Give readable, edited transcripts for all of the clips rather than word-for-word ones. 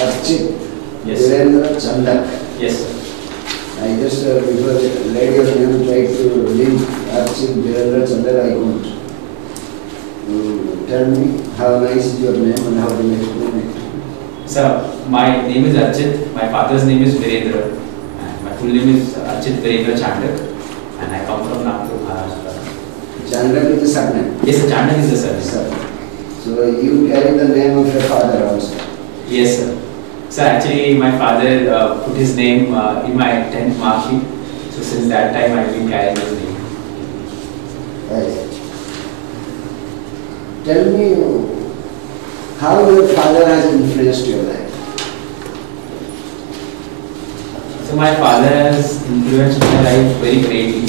Archit Yes. Virendra Chandok. Yes, sir. I just before laid your name tried to link Archit Virendra Chandok. I couldn't. Tell me how nice is your name and how do you explain it? Sir, my name is Archit. My father's name is Virendra. And my full name is Archit Virendra Chandok. And I come from Nagpur, Maharashtra. Chandok is a surname. Yes, sir. Chandok is the surname. Surname. So you carry the name of your father also. Yes, sir. So actually, my father put his name in my 10th mark sheet. So since that time, I've been carrying his name. Yes. Tell me how your father has influenced your life. So my father has influenced my life very greatly.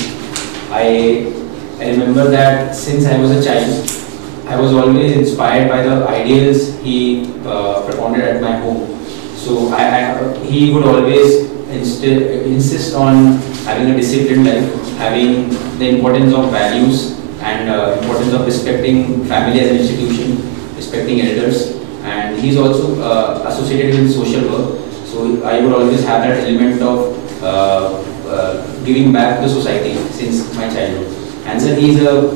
I remember that since I was a child, I was always inspired by the ideals he propounded at my home. So he would always insist on having a disciplined life, having the importance of values and importance of respecting family as an institution, respecting elders, and he's also associated with social work. So I would always have that element of giving back to the society since my childhood. And so he's a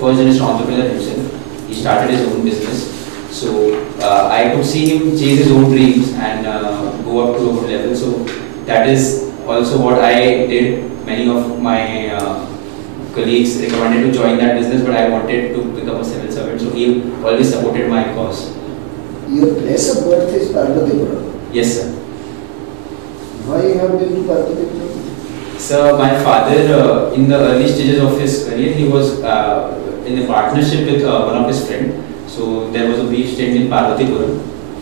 first generation entrepreneur himself. He started his own business. So I could see him chase his own dreams and go up to a good level. So that is also what I did. Many of my colleagues recommended to join that business, but I wanted to become a civil servant. So he always supported my cause. Your place of birth is Parvatipura. Yes, sir. Why you have been to Parvatipura? So my father, in the early stages of his career, he was in a partnership with one of his friends. So there was a brief stint in Parvatipura.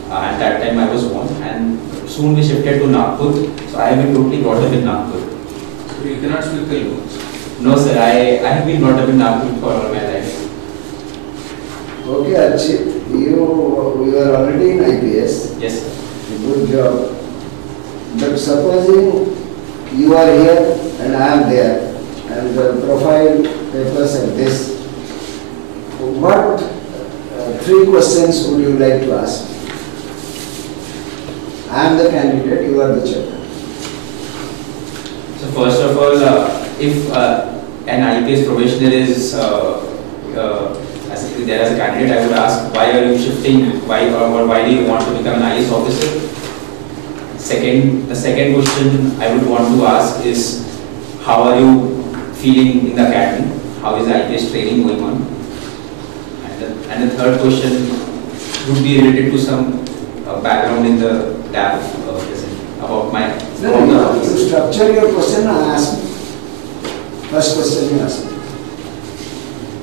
At that time I was born, and soon we shifted to Nagpur. So I have been totally brought up in Nagpur. So you cannot speak Telugu? No, sir. I have been brought up in Nagpur for all my life. Okay, Archit, you are already in IPS. Yes, sir. Good job. But supposing you are here and I am there, and the profile papers are this, what three questions would you like to ask? I am the candidate, you are the chairman. So first of all, if an IPS professional is there as a candidate, I would ask why are you shifting? Why do you want to become an IAS officer? The second question I would want to ask is how are you feeling in the academy? How is the IPS training going on? And the third question would be related to some background in the lab about my. No, you structure your question and ask me. First question you ask me.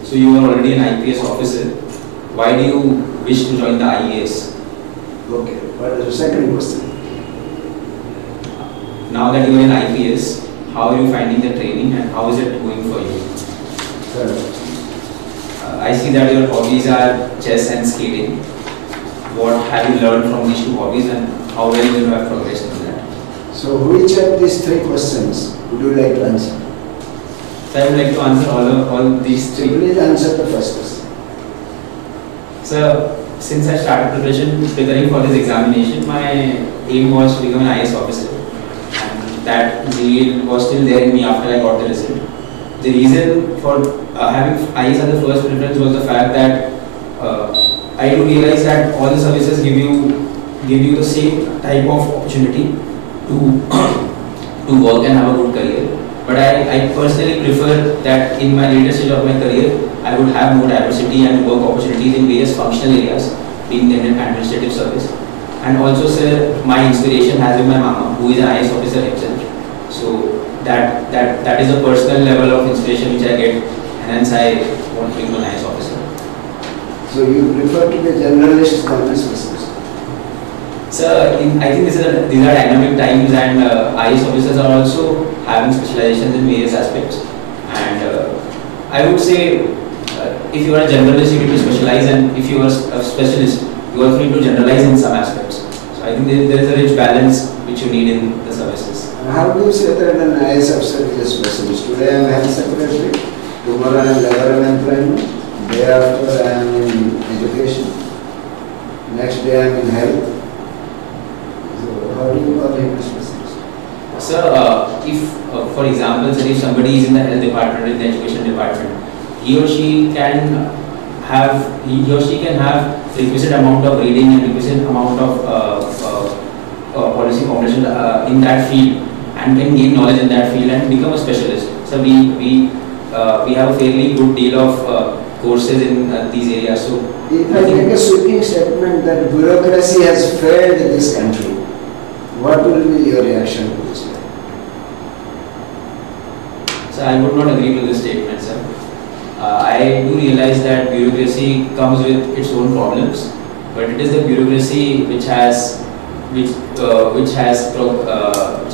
So you are already an IPS officer. Why do you wish to join the IAS? Okay, what is the second question? Now that you are in IPS, how are you finding the training and how is it going for you? Third. I see that your hobbies are chess and skating. What have you learned from these two hobbies and how well you have progressed in that? So which of these three questions would you like to answer? So I would like to answer all these So three. please answer the first question. So since I started preparing for this examination, my aim was to become an IAS officer. And that zeal was still there in me after I got the result. The reason for having IAS as the first preference was the fact that I do realize that all the services give you the same type of opportunity to work and have a good career. But I personally prefer that in my later stage of my career, I would have more diversity and work opportunities in various functional areas, being in an administrative service. And also, sir, my inspiration has been my mama, who is an IAS officer himself. So that is a personal level of inspiration which I get, and hence I want to become an IAS officer. So you prefer to be a generalist than a specialist? So I think these are dynamic times, and IAS officers are also having specializations in various aspects. And I would say if you are a generalist, you need to specialize, and if you are a specialist, you also need to generalize in some aspects. So I think there is a rich balance which you need in the services. How do you say that an IAS officer is a specialist? Today I am health secretary, tomorrow I am labor and employment, day after I am in education, next day I am in health. Sir, if, for example, sir, if somebody is in the health department or in the education department, he or she can have requisite amount of reading and requisite amount of policy formulation in that field, and can gain knowledge in that field and become a specialist. So we have a fairly good deal of courses in these areas. So if I make a sweeping statement that bureaucracy has failed in this country, what will be your reaction to this? So I would not agree to this statement, sir. I do realize that bureaucracy comes with its own problems, but it is the bureaucracy which are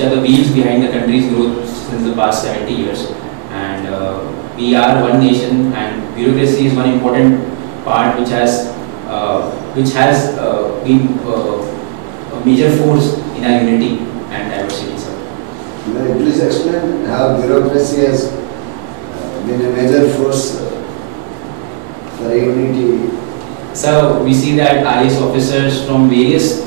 the wheels behind the country's growth since the past 70 years. And we are one nation, and bureaucracy is one important part which has been a major force in our unity and diversity, sir. May you please explain how bureaucracy has been a major force for unity? So we see that IAS officers from various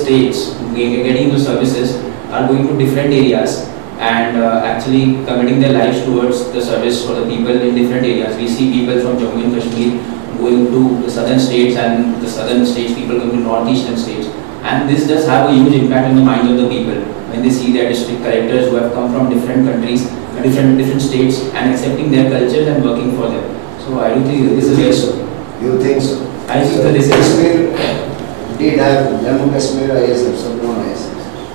states getting into services are going to different areas and actually committing their lives towards the service for the people in different areas. We see people from Jammu and Kashmir going to the southern states, and the southern states people going to northeastern states. And this does have a huge impact on the minds of the people when they see their district collectors who have come from different countries, different states, and accepting their cultures and working for them. So I do think this is yes. You think so? I think that this is. Kashmir did have Jammu Kashmir IAS, no IAS.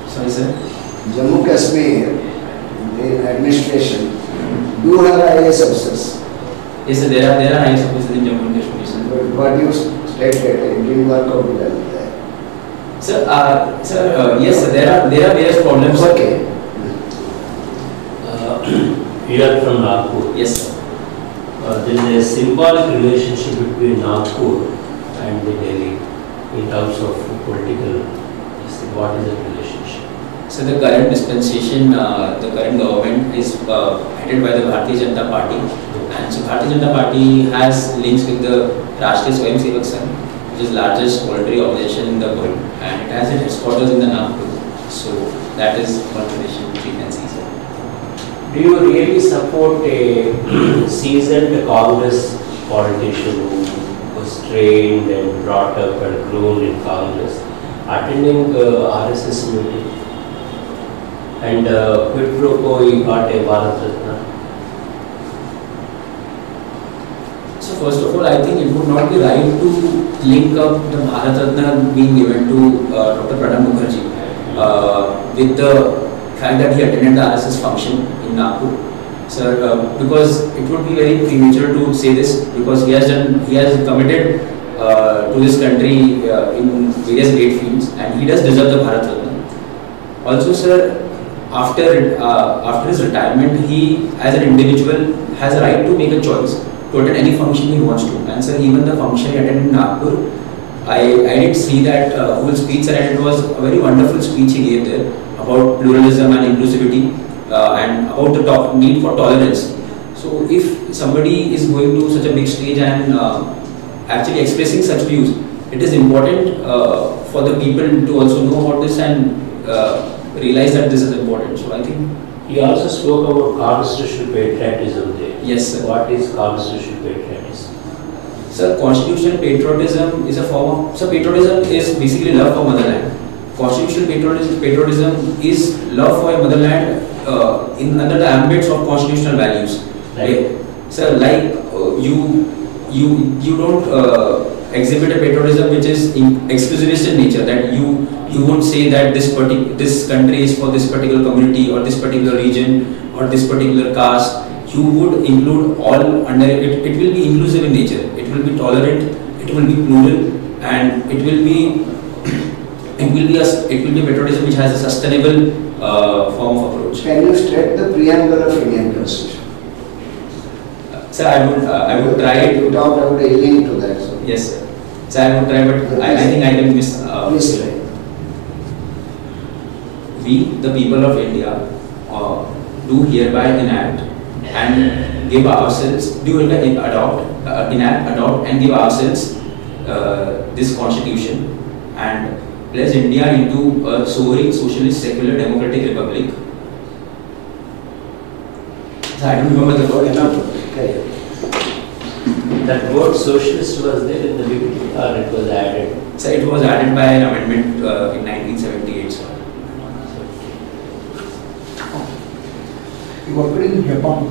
Sorry, sir. Jammu Kashmir, the administration, do have IAS officers. Yes, sir. There are IAS officers in Jammu and Kashmir, sir. But what you stated, it didn't work out well there. Sir, yes, sir. There are various problems. Okay. You are from Nagpur. Yes, sir. There is a symbolic relationship between Nagpur and the Delhi in terms of political. What is the relationship? So the current dispensation, the current government is headed by the Bharatiya Janata Party, and so Bharatiya Janata Party has links with the Rashtriya Swayamsevak Sangh, which is the largest voluntary organization in the world, and it has its headquarters in the Nagpur. So that is one relation which we can see, sir. Do you really support a seasoned Congress politician who was trained and brought up and grown in Congress, attending RSS meeting, and quid pro quo he got a Bharat Ratna? So first of all, I think it would not be right to link up the Bharat Ratna being given to Dr. Pranab Mukherjee with the fact that he attended the RSS function in Nagpur. Sir, because it would be very premature to say this, because he has committed to this country in various great fields, and he does deserve the Bharat Ratna. Also, sir, after his retirement, he as an individual has a right to make a choice to attend any function he wants to. And sir, even the function he attended in Nagpur, I did see that whole speech, sir, and it was a very wonderful speech he gave there about pluralism and inclusivity and about the need for tolerance. So if somebody is going to such a big stage and actually expressing such views, it is important for the people to also know about this and realize that this is important. So I think He also spoke about constitutional patriotism there. yes, sir. What is constitutional patriotism? Sir, constitutional patriotism is a form of. So patriotism is basically love for motherland. Constitutional patriotism is love for your motherland under the ambits of constitutional values. Right. Sir, like you don't exhibit a patriotism which is exclusivist in nature, that you won't say that this country is for this particular community or this particular region or this particular caste. You would include all under it. It will be inclusive in nature. It will be tolerant. It will be plural, and it will be a patriotism which has a sustainable form of approach. Can you state the preamble of Indian Constitution? Sir, I would try You to. talked about a link to that. So. Yes, sir. So I would try, but I think I can miss. Please try. We, the people of India, do hereby enact and give ourselves, enact, adopt and give ourselves this constitution and pledge India into a sovereign, socialist, secular, democratic republic So I don't remember the word. Okay. That word socialist was there in the beginning or it was added? So it was added by an amendment in 1978. So. You worked in Japan.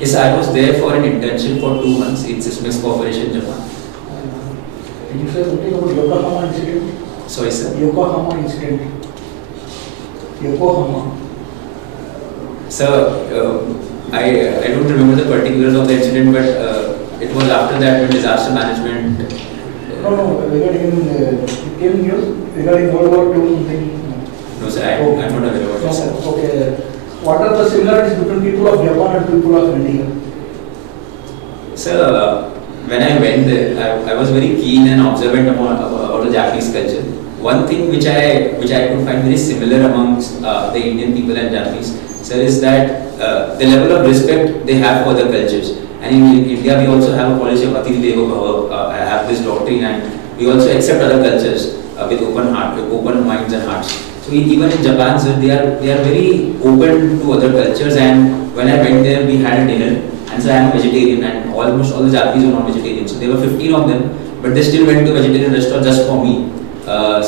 Yes, I was there for an internship for 2 months in Sysmex Corporation, Japan. Can you say something about Yokohama incident? Sorry, sir. Yokohama incident. Yokohama. So I don't remember the particulars of the incident, but it was after that when disaster management. No, regarding it came news regarding World War II something. No, sir, I'm not aware about it, sir. Okay. What are the similarities between people of Japan and people of India? So when I went there, I was very keen and observant about the Japanese culture. One thing which I could find very similar amongst the Indian people and Japanese, sir, is that the level of respect they have for the cultures. And in India, we also have a policy of Atithi Devo Bhava. I have this doctrine, and we also accept other cultures with open minds and hearts. So even in Japan, sir, they are very open to other cultures. And when I went there, we had a dinner, and so I am a vegetarian, and almost all the Japanese were non-vegetarian. So there were 15 of them, but they still went to a vegetarian restaurant just for me. I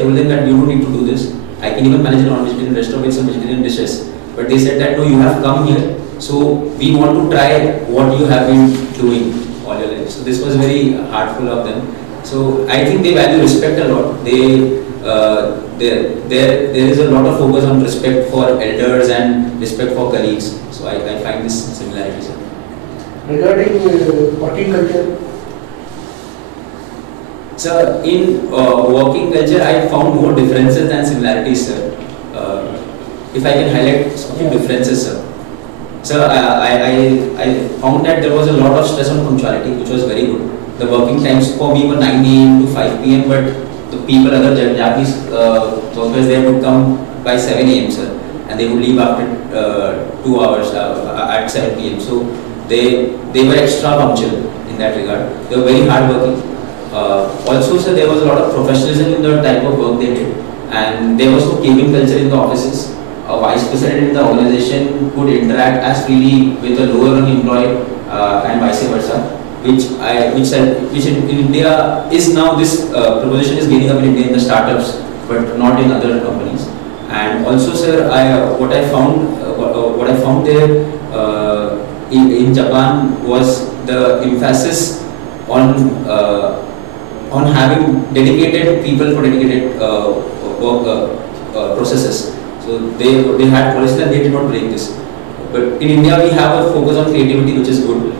told them that you don't need to do this. I can even manage a non-vegetarian restaurant with some vegetarian dishes. But they said that no, you have come here, so we want to try what you have been doing all your life. So this was very heartful of them. So I think they value respect a lot. There is a lot of focus on respect for elders and respect for colleagues. So I find this similarity, sir. Regarding working culture. So in working culture, I found more differences than similarities, sir. If I can highlight some differences, sir. So I found that there was a lot of stress on punctuality, which was very good. The working times for me were 9 a.m. to 5 p.m. but the people, other Japanese workers, they would come by 7 a.m. sir, and they would leave after 2 hours at 7 p.m. So they were extra punctual in that regard. They were very hardworking. Also, sir, there was a lot of professionalism in the type of work they did, and there was no cabin culture in the offices. A vice president in the organization could interact as freely with a lower rung employee and vice versa. Which in India is now, this proposition is gaining up in India in the startups, but not in other companies. And also, sir, what I found there in Japan was the emphasis on having dedicated people for dedicated work processes. So they had policies and they did not break this. But in India, we have a focus on creativity, which is good.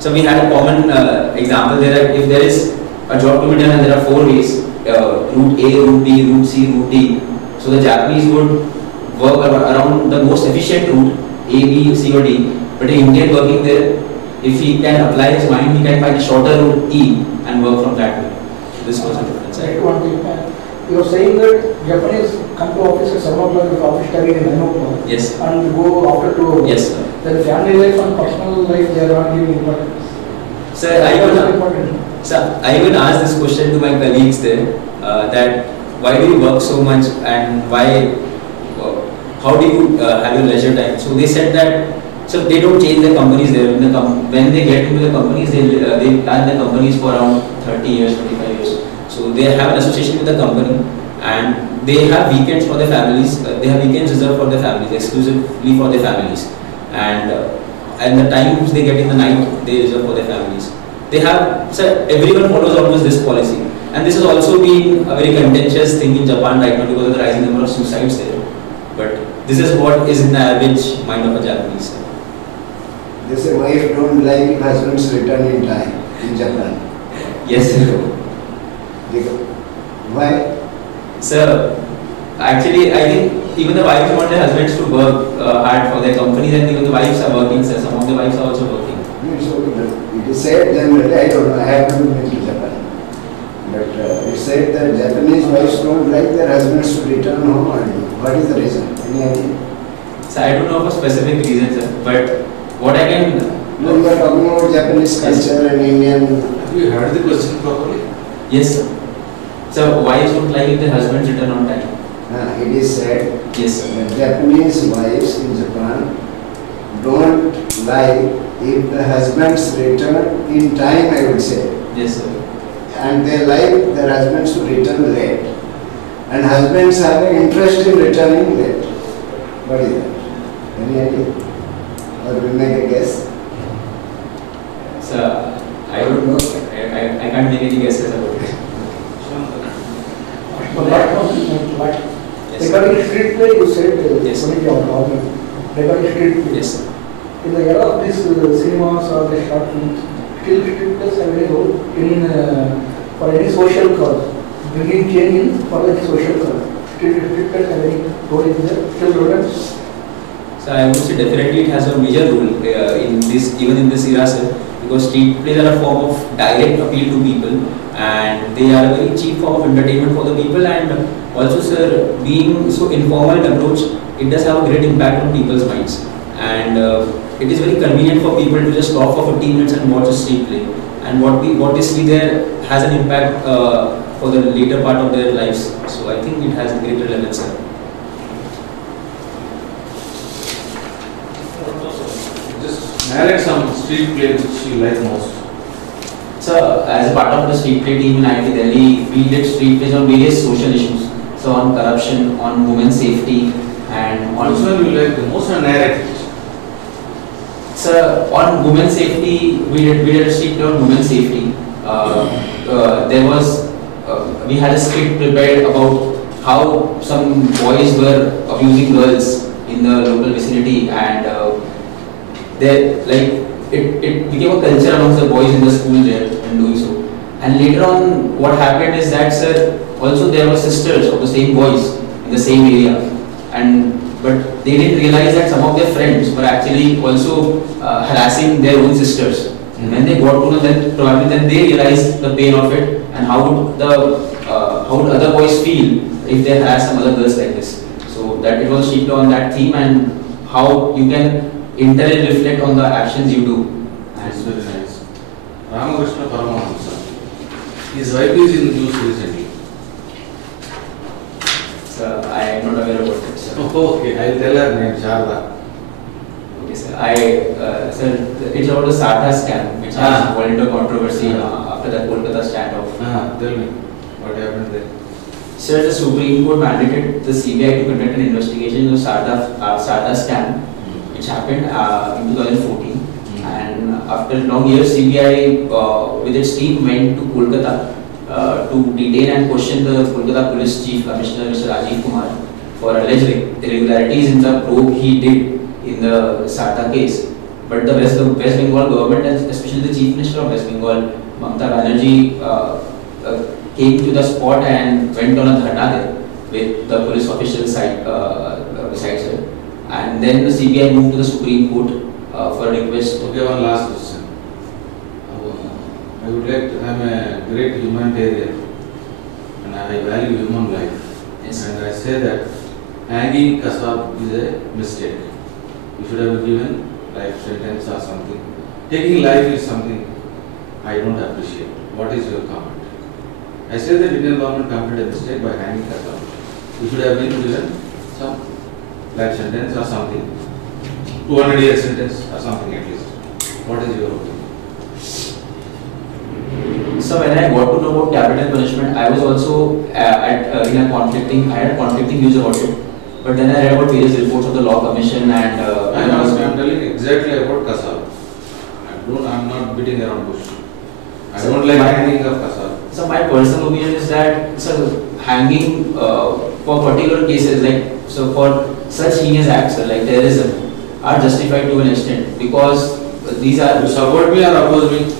So we had a common example there. If there is a job to be done and there are 4 ways, route A, route B, route C, route D. So the Japanese would work around the most efficient route, A, B, C or D. But an Indian working there, if he can apply his mind, he can find a shorter route E and work from that way. So this was a difference. You are saying that Japanese come to office at 7 o'clock with office timing at 9 o'clock. Yes. And go after 2 hours. Yes, sir. Then family life and personal life, they are not giving importance. Sir, I even asked this question to my colleagues there, that why do you work so much and why, how do you have your leisure time? So they said that, so they don't change their companies there. When they get into the companies, they plan their companies for around 30 years, 25 years. So they have an association with the company, and they have weekends for their families. They have weekends reserved for their families, exclusively for their families. And the times they get in the night, they reserve for their families. They have, so everyone follows almost this policy. And this has also been a very contentious thing in Japan right now because of the rising number of suicides there. But this is what is in the average mind of a Japanese. They say wife don't like husband's return in time in Japan. Yes, sir. Why? Sir, actually, I think even the wives want their husbands to work hard for their companies, and even the wives are working, sir. Some of the wives are also working. It is said generally, I don't know, I haven't been to Japan. But it said that Japanese wives don't like their husbands to return home early. What is the reason? Any idea? So I don't know of a specific reason, sir. But what I can... No, you are talking about Japanese culture and Indian... Have you heard the question properly? Yes, sir. So wives don't like if their husbands return on time. It is said yes, sir. that Japanese wives in Japan don't lie if the husbands return in time, I would say. Yes, sir. And they like their husbands to return late. And husbands have an interest in returning late. What is that? Any idea? Or we make a guess? Sir, I don't know. I can't make any guesses about it. But what? Yes, Regarding street play, you said Yes. only our problem. Regarding street play. Yes, sir. In the era of these cinemas or the short films, still street plays have any role in for any social cause, bringing change in for any social cause. Street plays have any role in there, still relevant? So I would say definitely it has a major role in this, even in this era, sir, because street plays are a form of direct appeal to people, and they are a very cheap form of entertainment for the people. And also, sir, being so informal approach, it does have a great impact on people's minds, and it is very convenient for people to just stop for 15 minutes and watch a street play, and what they see there has an impact for the later part of their lives. So I think it has a great relevance, sir. Just narrate some street play which you like most. So, as a part of the street play team in IIT Delhi, we did street plays on various social issues. So, on corruption, on women's safety, and on. Which one you like the most and narrate it? So, on women's safety, we did a street play on women's safety. We had a script prepared about how some boys were abusing girls in the local vicinity, and it became a culture amongst the boys in the school there in doing so. And later on, what happened is that, sir, also there were sisters of the same boys in the same area, but they didn't realize that some of their friends were actually also harassing their own sisters. And when they got to know, then probably then they realized the pain of it, and how would other boys feel if they harass some other girls like this. So that it was shaped on that theme, and how you can internally reflect on the actions you do. That's very nice. Ramakrishna Paramahamsa. His wife is in the news recently. So I am not aware about it, sir. Oh, okay. I will tell her name, Sharda. Okay, sir. Sir, it's about the Sarda scam, which has fallen into controversy after the Kolkata standoff. Tell me, what happened there? Sir, the Supreme Court mandated the CBI to conduct an investigation of Sarda scam, which happened in 2014. And after long years, CBI with its team went to Kolkata to detain and question the Kolkata Police Chief Commissioner Mr. Rajiv Kumar for alleged irregularities in the probe he did in the Sarda case. But the West Bengal government, and especially the Chief Minister of West Bengal, Mamata Banerjee, came to the spot and went on a dharna there with the police officials beside her. And then the CBI moved to the Supreme Court for a request. Okay, one last question. I would like to, I am a great humanitarian and I value human life. Yes. And I say that hanging Kasab is a mistake. You should have given life sentence or something. Taking life is something I don't appreciate. What is your comment? I say that Indian government committed a mistake by hanging Kasab. You should have been given some life sentence or something. 200-year sentence or something at least. What is your opinion? So when I got to know about capital punishment, I was also I had conflicting views about it. But then I read about various reports of the Law Commission and I am telling exactly about Kasab. I am not beating around bush. I don't like hanging of Kasab. So my personal opinion is that hanging for particular cases for such heinous acts like terrorism are justified to an extent, because these are. You support me or oppose me?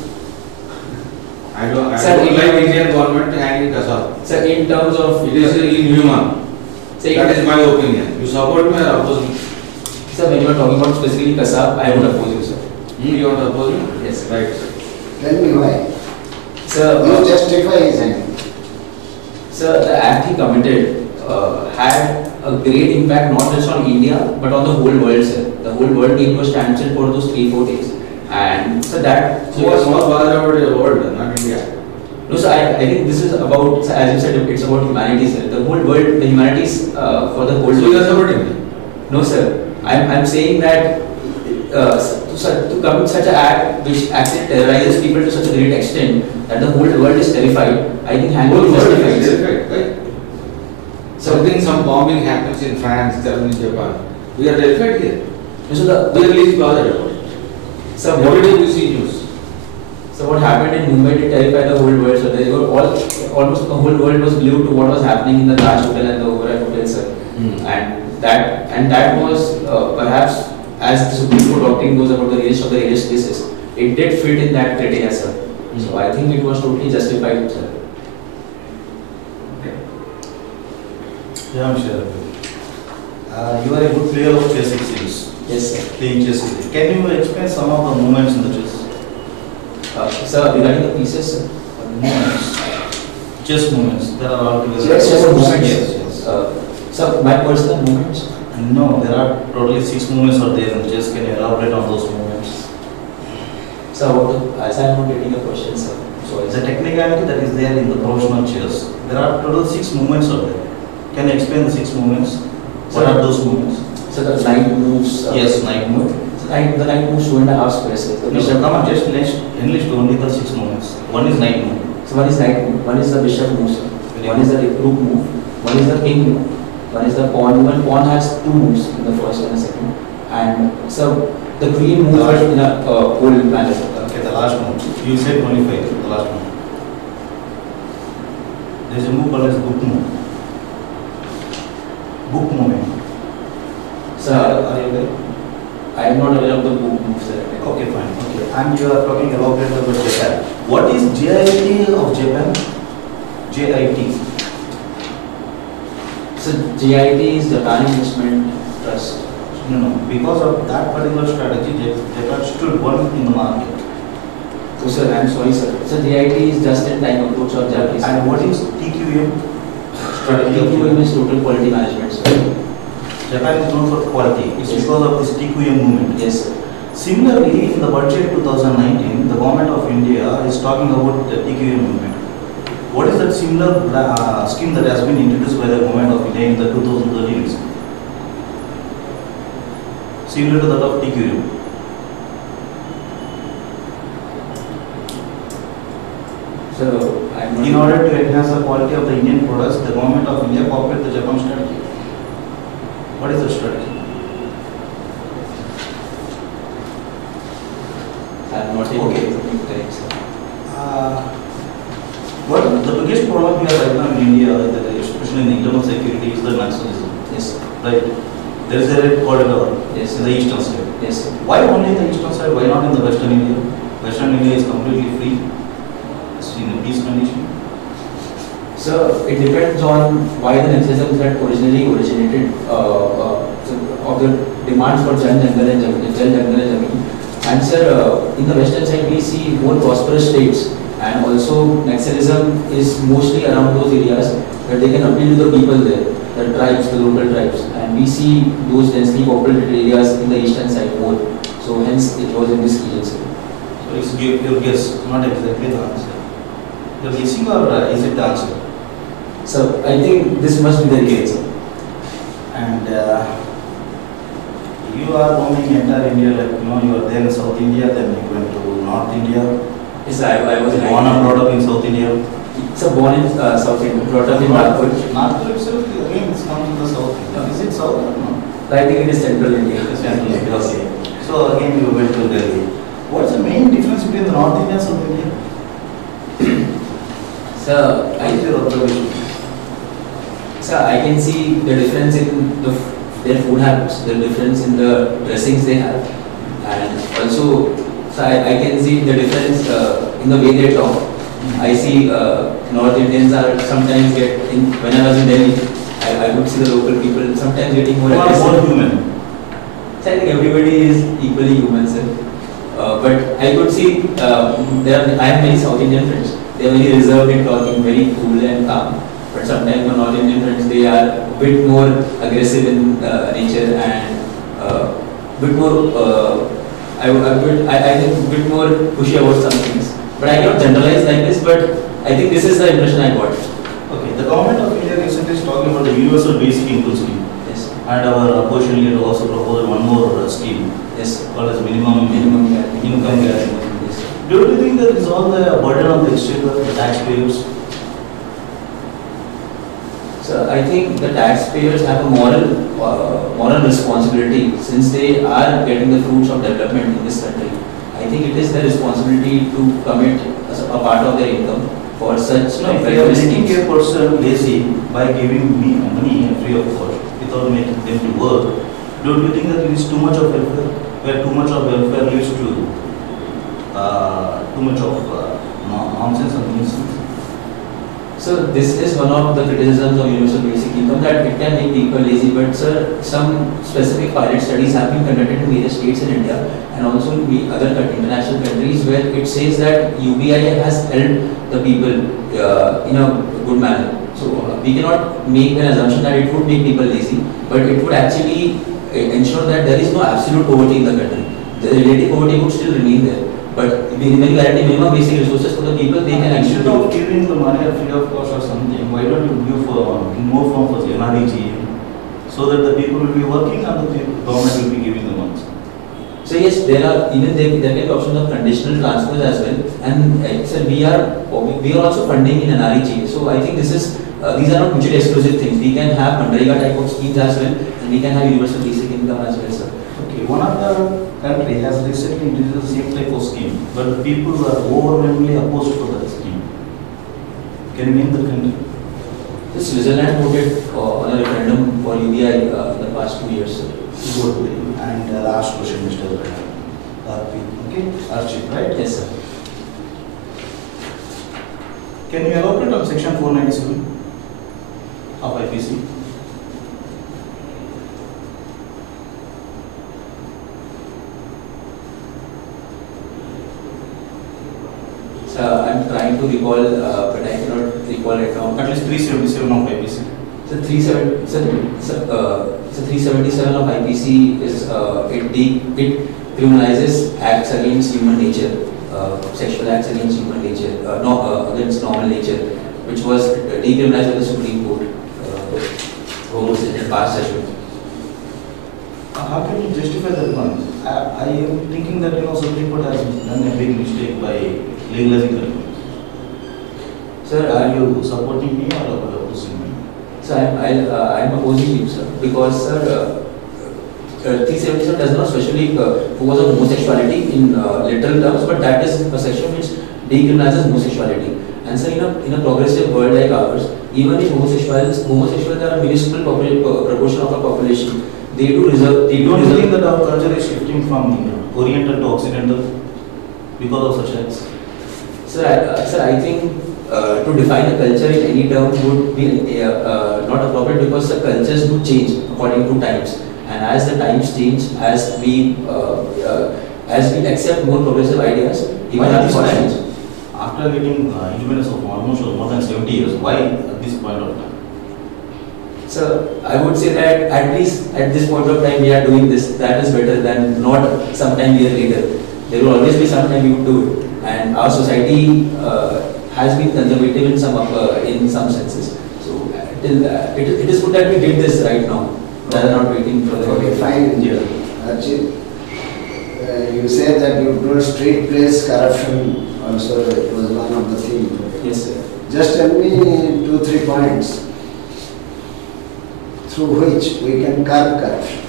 I don't like Indian government hanging Kasab. So in terms of it is inhuman. That is my opinion. You support me or oppose me? Sir, when you are talking about specifically Kasab, I would oppose you, sir. You want to oppose me? Yes, right, sir. Tell me why. Sir, you justify his hanging. Sir, the act he committed had a great impact not just on India but on the whole world, sir. The whole world came to a standstill for those 3-4 days. And so that. So you are not bothered about the world, not India. No, sir, I think this is about, as you said, it's about humanity, sir. The whole world, the humanities for the whole world. So you are supporting me? No, sir. I'm saying that to commit such an act which actually terrorizes people to such a great extent that the whole world is terrified, I think hanging is justified. Right? Something, some bombing happens in France, Germany, Japan. We are terrified here. So We are least bothered about it. so Every day we see news. So what happened in Mumbai did terrify the whole world. So they were almost the whole world was glued to what was happening in the Taj Hotel and the Oberoi Hotel, sir. And that was perhaps, as the Supreme Court doctrine goes about the release of the various cases, it did fit in that criteria, sir. So I think it was totally justified, sir. Okay. Yeah, I'm sure. You are a good player of chess, it seems. Yes, sir. Playing chess. Can you explain some of the movements in the chess? Sir, regarding the pieces, sir. Movements. Chess movements. There are altogether. Chess movements. Yes, yes. Sir, my personal movements. No, there are totally 6 movements are there in chess. Can you elaborate on those movements? Sir, as I am not getting a question, sir. So The technicality that is there in the professional chess, there are total 6 movements are there. Can you explain the 6 movements? What are those movements? So the knight moves. Yes, knight move. The knight moves 2.5 squares. Sir. No, come on, just enlist only the 6 movements. One is knight move. So one is knight move, one is the bishop move, sir. One is the rook move, one is the king move, one is the pawn. One pawn has 2 moves in the first and the second. And so the queen moves in a old manner. Okay, the last move. You said 25, the last move. There is a move called as book move. Book movement. Sir, Are you there? I am not aware of the book moves, sir. Okay, fine. Okay. And you are talking about Japan. What is JIT of Japan? JIT. So GIT is Japan Investment Trust. No. Because of that particular strategy, Japan stood one in the market. So sir, I am sorry, sir. So GIT is just in time approach of Japanese. And what is TQM? Strategy of TQM Japan. is total quality management, sir. Japan is known for quality. It's Yes. because of this TQM movement. Yes, sir. Similarly, in the budget 2019, the government of India is talking about the TQM movement. What is that similar scheme that has been introduced by the government of India in the 2013 scheme? Similar to that of TQM. So I am not. In order to enhance the quality of the Indian products, the government of India copied the Japan strategy. What is the strategy? I am not able Okay. to correct, sir. What the biggest problem here right now in India, especially in the internal security, is the nationalism. Yes, sir. Right? There is a red corridor Yes, in the eastern side. Yes, sir. Why only in the eastern side? Why not in the western India? Western India is completely free. It's in a peace condition. So it depends on why the nationalism that originally originated of the demands for Jan Jangal and Jameen. And sir, in the western side we see more prosperous states, and also nationalism is mostly around those areas where they can appeal to the people there, the tribes, the local tribes, and we see those densely populated areas in the eastern side more. So hence it was in this region, sir. So it's your guess, not exactly the answer. You're guessing or is it the answer? So I think this must be the case, sir. And you are roaming entire India, like you are there in South India, then you went to North India. Yes, I was Born and brought up in South India. So born in South India, brought up in Nagpur. Nagpur itself, again, it's come to the South India. Is it South or no? I think it is Central India. Central India, okay. So again, you went to Delhi. What's the main difference between the North India and South India? So What is your observation? I can see the difference in their food habits, the difference in the dressings they have, and also I can see the difference in the way they talk. I see North Indians are sometimes when I was in Delhi, I would see the local people sometimes getting more You are aggressive. more human. So I think everybody is equally human, sir. But I could see I have many South Indian friends. They are very reserved in talking, very cool and calm. But sometimes my North Indian friends, they are a bit more aggressive in nature and bit more. I think a bit more pushy about some things. But I cannot generalize like this. But I think this is the impression I got. Okay, the government of India recently is talking about the universal basic income scheme. Yes. And our opposition leader also proposed one more scheme. Yes, sir. called as minimum income guarantee. Yes, sir. Don't you think that is all the burden of the exchequer, the taxpayers? So I think the taxpayers have a moral responsibility since they are getting the fruits of development in this country. I think it is their responsibility to commit as a part of their income for such No, if you are welfare making schemes. a person lazy by giving me money free of cost without making them to work, don't you think that it is too much of welfare? Where too much of welfare leads to too much of nonsense and nuisance? So this is one of the criticisms of universal basic income, that it can make people lazy. But sir, some specific pilot studies have been conducted in various states in India and also in other international countries where it says that UBI has helped the people in a good manner. So we cannot make an assumption that it would make people lazy, but it would actually ensure that there is no absolute poverty in the country. The relative poverty would still remain there. But when you guarantee minimum basic resources for the people, they can actually Instead of giving the money free of cost or something, why don't you give more from for NREG so that the people will be working and the government will be giving the money? So yes, there can be options of conditional transfers as well, and sir, we are also funding in NREG. So I think these are not mutually exclusive things. We can have Mandarega type of schemes as well, and we can have universal basic income as well, sir. Okay, one of the country has recently introduced the same type of scheme, but the people are overwhelmingly opposed to that scheme. Can you name the country? This Switzerland voted on a referendum for UBI in the past 2 years, sir. Good. And last question, Mr. Archit. Okay, Archit, right? Yes, sir. Can you elaborate on section 497 of IPC? So I'm trying to recall, but I cannot recall it now. At least 377 of IPC. So 377 of IPC is it criminalizes acts against human nature, sexual acts against human nature, against normal nature, which was decriminalized by the Supreme Court in past session. How can you justify that one? I am thinking that Supreme Court has done a big mistake by legalizing that one. Sir, are you supporting me or opposing me? So I'm opposing you, sir, because sir, 377 does not specially focus on homosexuality in literal terms, but that is a section which decriminalizes homosexuality. And so in a progressive world like ours, even if homosexuals are a minuscule proportion of our population, they do reserve. Don't you think that our culture is shifting from Oriental to Occidental because of such acts? Sir, I think to define a culture in any term would be not appropriate, because the cultures do change according to times, and as the times change, as we accept more progressive ideas, even our thoughts change. After getting independence of almost more than 70 years, why at this point of time? So I would say that at least at this point of time we are doing this. That is better than not sometime year later. There will always be some time we would do it, and our society has been conservative in some senses. So it is good that we did this right now, rather than not waiting for the. Okay, fine. Yeah. Archit, you said that you do street place corruption also, it was one of the themes. Yes, sir. Just tell me 2-3 points through which we can curb corruption.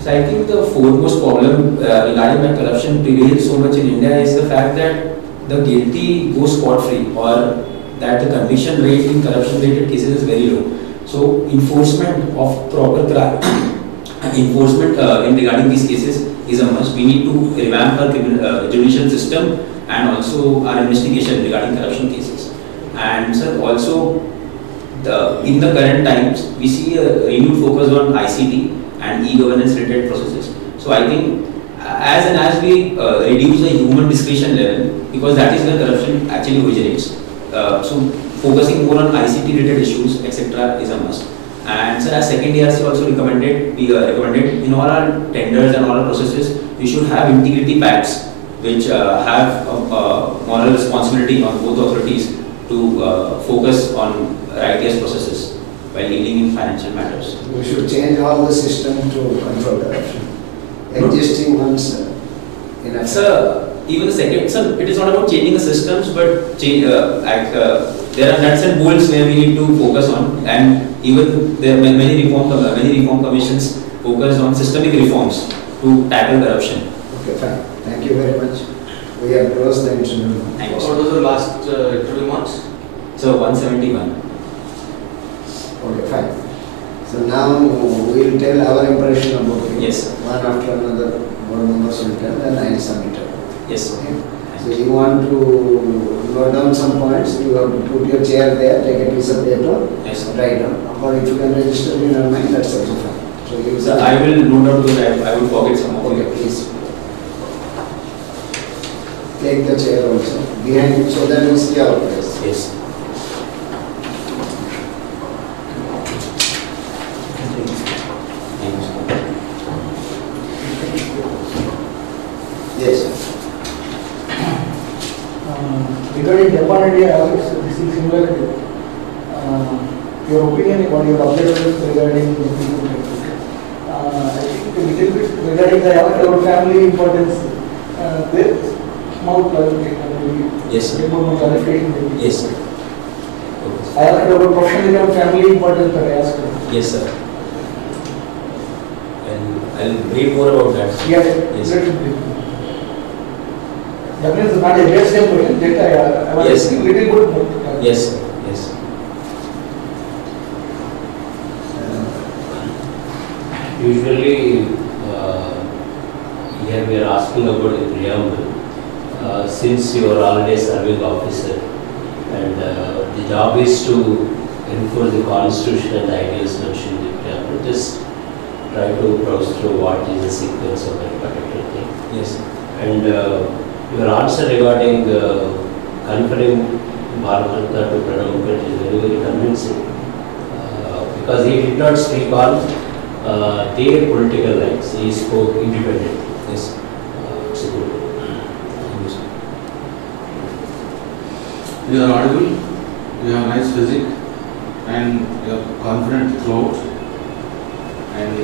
So I think the foremost problem regarding that corruption prevails so much in India is the fact that the guilty go scot-free, or that the conviction rate in corruption-related cases is very low. So enforcement of proper enforcement in regarding these cases is a must. We need to revamp our judicial system and also our investigation regarding corruption cases. And sir, also in the current times, we see a renewed focus on ICT and e-governance related processes. So I think as we reduce the human discretion level, because that is where corruption actually originates. So focusing more on ICT related issues, etc. is a must. And sir, as second ARC also recommended in all our tenders and all our processes, we should have integrity pacts which have moral responsibility on both authorities to focus on righteous processes while dealing in financial matters. We should change all the system to control corruption. Existing ones, enough. Sir, even the second, sir, it is not about changing the systems, but there are nuts and bolts where we need to focus on, and even there are many reform commissions focus on systemic reforms to tackle corruption. Okay, fine. Thank you very much. We have closed the interview. Thank you, What sir. was the last interview marks? So 171. Okay, fine. So now we will tell our impression about it. Yes, sir. One after another, board members will tell, and I will submit it. Yes, sir. Okay. So you want to note down some points, you have to put your chair there, take a piece of paper, Yes, sir. write down. Or if you can register in your mind, that's also fine. So you Sir, I will note down because I will forget some of Okay, it. please. Take the chair also behind, so that we see our place. Yes. Thank you, sir. Yes. Regarding Japan India, Alex, this is similar. Your opinion or your observations regarding the people. I think a little bit regarding our family importance. There, small clarification. Yes, sir. More clarification. Yes, sir. I asked about professional and family importance that I asked. Yes, sir. And I'll read more about that. Yeah, Yes. That means not a base question, that I was Yes. asking little bit more. Yes, sir. Yes. Usually, here we are asking about the preamble. Since you are already a serving officer, and the job is to enforce the constitution and the ideals mentioned in the preamble, just try to browse through what is the sequence of that particular thing. Yes, sir. And your answer regarding conferring Bharat Ratna to Pranab Mukherjee is very, very convincing. Because he did not speak on their political rights, he spoke independently. Yes. It's a good. Thank you, sir. You are audible, you have nice physique, and you are confident throughout. And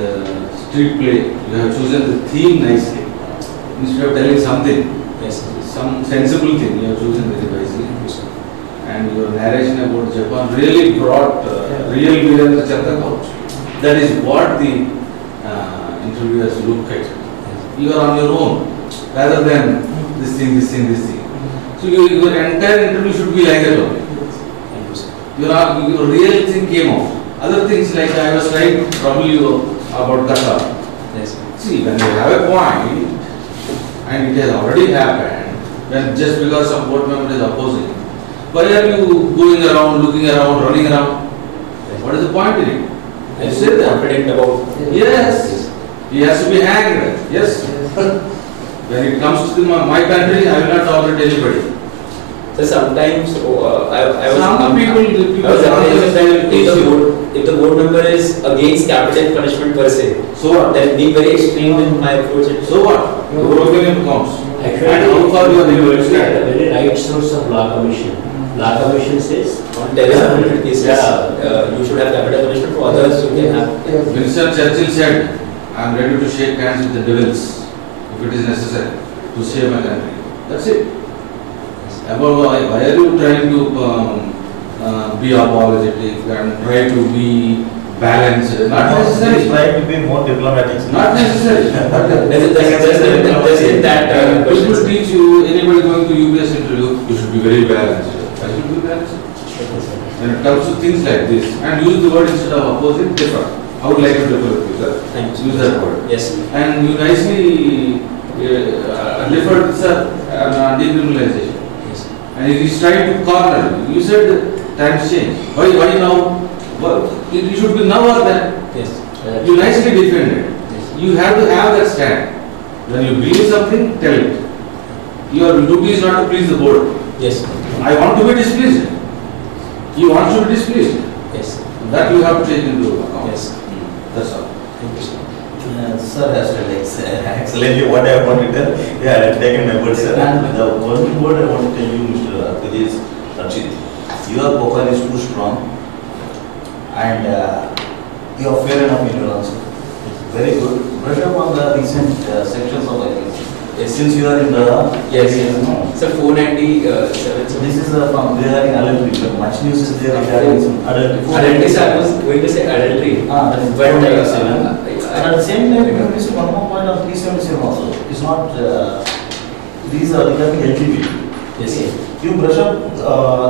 street play, you have chosen the theme nicely. Instead of telling something, Yes, sir. some sensible thing, you have chosen very wisely. Thank you, sir. And your narration about Japan really brought real Virendra Chandok out. That is what the interviewers look at. You are on your own, rather than this thing. So your entire interview should be like that only. Thank you, sir. Your real thing came out. Other things like I was trying to trouble you about Qatar. Yes, sir. See, when you have a point and it has already happened, then just because some board member is opposing, why are you going around, looking around, running around? What is the point in it? I You said that. confident about. Yes, he has to be hanged. Yes. When it comes to my country, I will not tolerate anybody. So sometimes I was Some people if the board member is against capital punishment per se, So what? then being very extreme in my approach. So what? Your opinion counts. Actually, And how far you are able to a stand? very right source of law commission. Law commission says On terrorism related cases, Yeah. you should have capital punishment. For others, you can have. Winston Churchill said, I am ready to shake hands with the devils if it is necessary to save my country. That's it. About why are you trying to be apologetic and try to be balanced? Not He's necessary. trying to be more diplomatic. Not necessary. There's that People question. teach you, anybody going to UPS interview, you should be very balanced. Why should you be balanced? When it comes to things like this, and use the word instead of opposite, differ. I would like to differ with you, sir. Thank you. Use that word. Yes. And you nicely differed, sir, on decriminalization. Yes. And he is trying to corner you. You said times change. Why now? Well, it should be now or then. Yes. You nicely defended. Yes. You have to have that stand. When you believe something, tell it. Your duty is not to please the board. Yes. I want to be displeased. You want to be displeased. Yes. That you have to take into account. Yes. That's all. Thank you, sir. Sir has said excellently what I want to tell. Yeah, I have taken my word, sir. And the one word I want to tell you, Mr. Archit, is Archit. Your profile is too strong. I and you are fair enough in your answer. Very good. Brush up on the recent sections of IPS. Yes. Since you are in the Yes. no. So 497. So this is from regarding adultery. But much news is there regarding some adultery. Adultery, so I was going to say adultery. That is But 497. And at the same time, you are missing one more point on 377 also. It's not, these are regarding LTV. Yes, sir. You brush up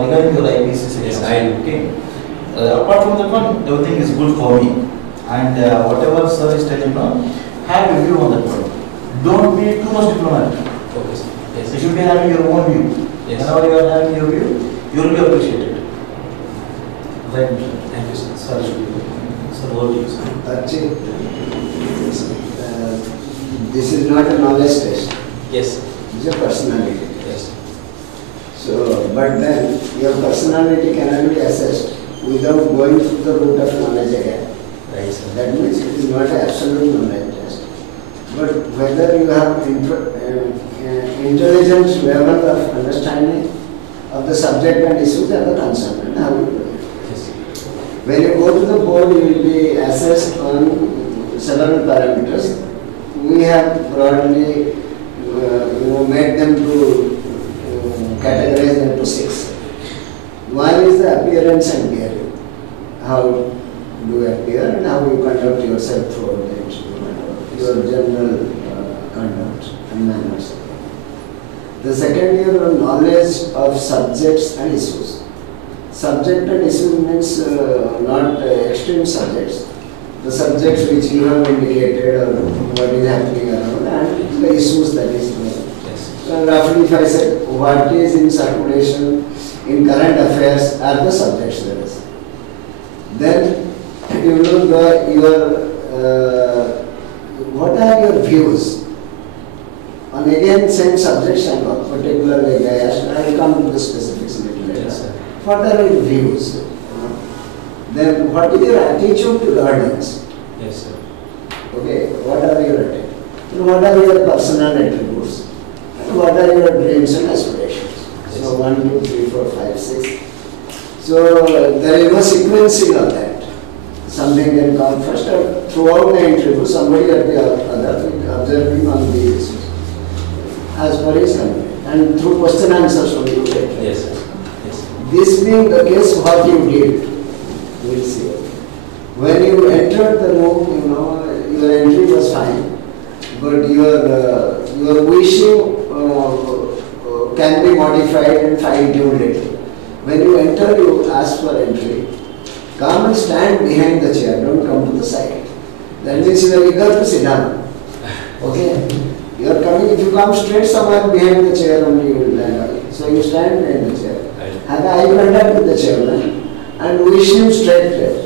regarding your IPC section. Yes, I will. Okay. Apart from that one, everything is good for me. And whatever sir is telling now, have a view on that one. Don't be too much diplomatic. Okay, sir. Yes. You should be having your own view. Yes. Whenever you are having your view, you will be appreciated. Right, Mr. Thank you, sir. Sir, sir, over to you, sir. Archit, this is not a knowledge test, Yes. it's a personality test. Yes. So, but then your personality cannot be assessed without going through the route of knowledge again. Right, sir. That means it is not an absolute knowledge test. But whether you have intelligence level of understanding of the subject and issues are the concern and how you do it. Yes. When you go to the board, you will be assessed on several parameters. We have broadly made them to categorize them to 6. One is the appearance and behavior. How do you appear and how you conduct yourself throughout the interview, your general conduct and manners. The second is your knowledge of subjects and issues. Subject and issue means not extreme subjects. The subjects which you have indicated or what is happening around and the issues that is there. Yes. So roughly if I said what is in circulation in current affairs are the subjects there is. Then you know what are your views on again same subjects and not particularly I will come to the specifics a little later. Yes, sir. What are your views? Then what is your attitude to the audience? Yes, sir. Okay, what are your attitude? And what are your personal attributes? And what are your dreams and aspirations? Yes. So 1, 2, 3, 4, 5, 6. So there is no sequencing of that. Something can come first or throughout the interview, somebody at the other will observing on these issues as per his content. And through question answers only you get. Yes, sir. Yes. This being the case, what you did, we'll see. When you entered the room, your entry was fine, but your wishing can be modified and fine-tuned later. When you enter, you ask for entry. Come and stand behind the chair, don't come to the side. That means you are eager to sit down. Okay? You are coming, if you come straight somewhere behind the chair only you will land. So you stand behind the chair. Have eye contact with the chairman and wish him straight.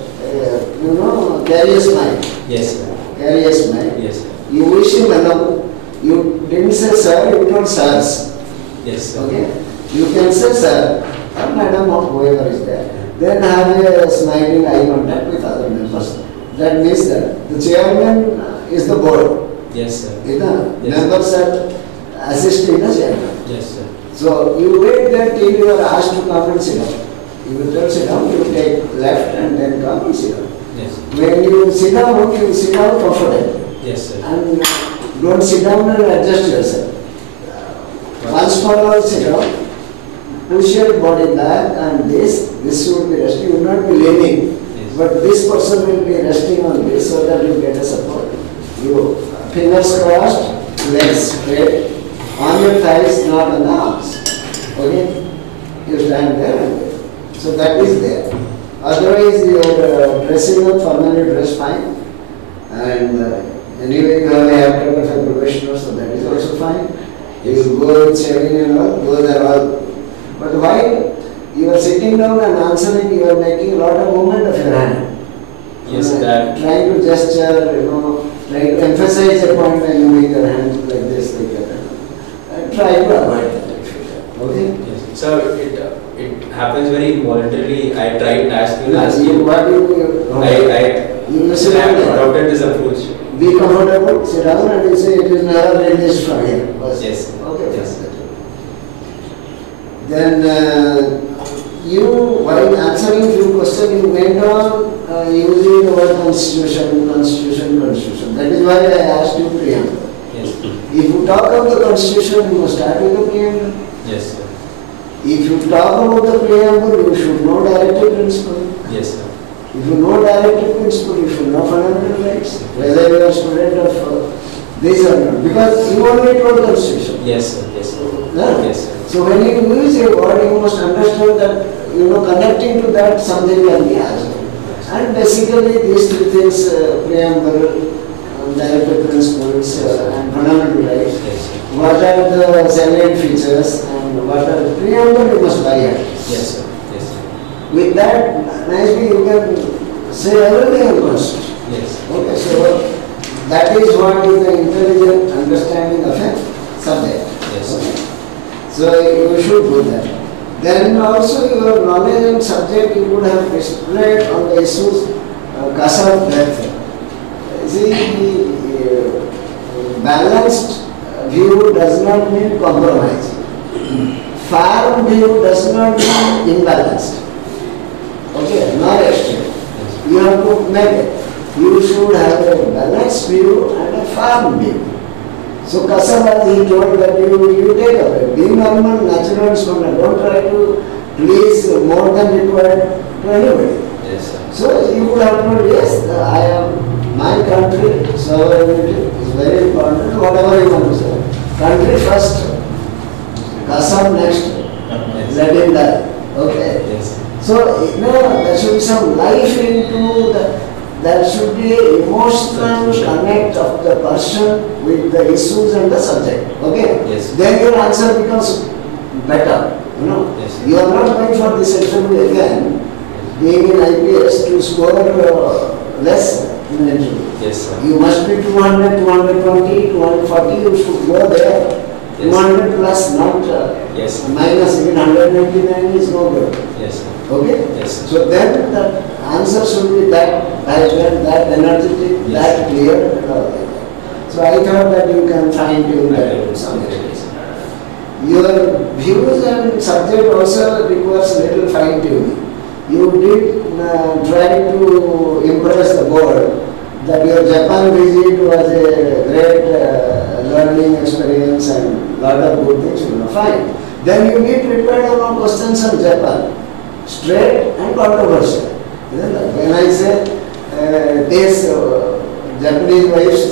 Carry a smile. Yes, sir. Carry a smile. Yes, sir. You wish him hello. You didn't say sir, you told sirs. Yes, sir. Okay? You can say sir or madam or whoever is there. Then have a smiling eye contact with other members. That means that the chairman is the board. Yes, sir. The Yes. members are assisting the chairman. Yes, sir. So you wait there till you are asked to come and sit down. You will tell sit down, you take left and then come and sit down. Yes. When you sit down, you sit down comfortably. Yes, sir. And don't sit down and adjust yourself. Once for all sit down, push your body back and this should be resting. You will not be leaning, Yes. but this person will be resting on this so that you get a support. You fingers crossed, legs straight, on your thighs, not on the arms. Okay? You stand there and there. So that is there. Otherwise, you are dressing up, formally dressed fine. And anyway, you have a haircut of a professional, so that is also fine. You go with shaving and all, those are all. But while you are sitting down and answering, you are making a lot of movement of your hand. Yes, that. Trying to gesture, trying to emphasize a point when you make your hands like this, like that. And try to avoid that. Okay? Yes. So it happens very involuntarily. I tried asking last year. What do you sit I down have there. adopted this approach. Be comfortable, sit down and you say it is never released from here. Bas. Yes. Okay. Yes. Then while answering few questions, you went on using the word constitution. That is why I asked you preamble. Yes. If you talk of the constitution, you must start with the preamble. Yes, sir. If you talk about the preamble, you should know directive principle. Yes, sir. If you know directive principle, you should know fundamental rights. Whether you are a student of this or not. Because you only told constitution. Yes, sir. Yes, sir. Yeah? Yes, sir. So when you use a word, you must understand that, connecting to that something can be asked. And basically these three things, preamble, directive principles, and fundamental rights, Yes, sir. what are the salient features and what are the preamble you must buy it. Yes, sir. Yes, sir. With that, nicely you can say everything in constitution. Yes. Okay, so that is what is the intelligent understanding of a subject. Yes. Okay. So you should do that. Then also your knowledge and subject you would have displayed on the issues Kasab depth. See, balanced view does not mean compromise. Firm view does not mean imbalanced. Okay, not extreme. You have to make it. You should have a balanced view and a firm view. So Kasab, he told that you take away. Be normal, natural, and don't try to please more than required to anybody. Yes, sir. So you would have told, yes, I am my country, sovereignty is very important, whatever you want to say. Country first, Kasab next, let him die. Okay. Yes. So, there should be some life into there should be an emotional connect of the person with the issues and the subject. Okay? Yes. Then your answer becomes better. Yes. You are not going for this interview again, being in IPS to score less in the interview. Yes, sir. You must be 200, 220, 240, you should go there. Yes. 200 plus, not Yes. minus, even 199 is no good. Yes, sir. Okay? Yes, sir. So then the answer should be that vibrant, that energetic, Yes. that clear, and all like that. So I thought that you can fine tune that something. Your views and subject also requires little fine tuning. You did try to impress the board that your Japan visit was a great learning experience and lot of good things, fine. Then you need prepared on questions on Japan, straight and controversial. When I say this Japanese wives,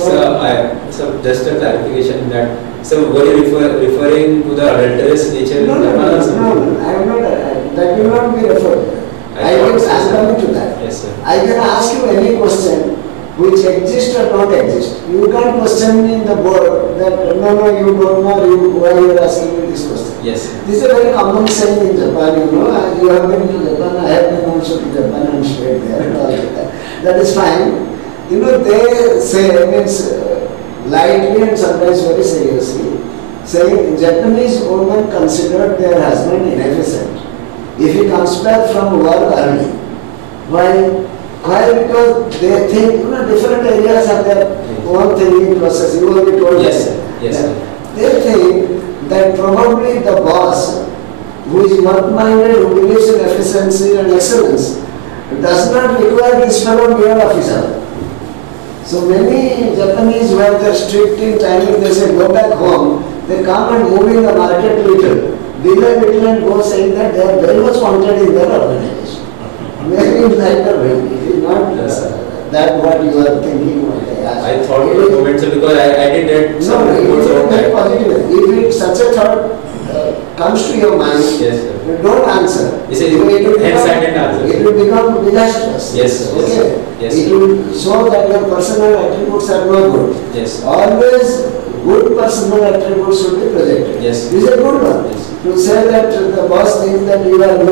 So just a clarification that, so were you referring to the adulterous nature? no, I am not, that will not be referred. I am coming to that. Yes, sir. I can ask you any question which exists or not exist. You can't question me in the board that no, you don't know, why you are asking me this question. Yes. This is a very common saying in Japan, you have been to Japan, I have been also to Japan and stayed there and all like that. That is fine. They say, means lightly and sometimes very seriously, saying Japanese women considered their husband inefficient if he comes back from work early. Why? Because they think, different areas have their own thinking process. You already told Yes, us. sir. Yes, sir. They think that probably the boss, who is work-minded, who believes in efficiency and excellence, does not require this fellow beyond office hour. So many Japanese who have their strict in timing, they say go back home, they come and move in the market little, delay little and go saying that they are very much wanted in their organization. Maybe in that way, it is not that what you are thinking. I thought it was moment, sir, because I did that. No, it is very positive. If such a thought comes to your mind, Yes, sir. you don't answer. It's a It will hand-sided answer. It will become disastrous. Yes, sir. Yes, Okay. sir. Yes, It sir. will show that your personal attributes are not good. Yes. Always good personal attributes should be projected. Yes. This is a good one. Yes. To say that the boss thinks that you are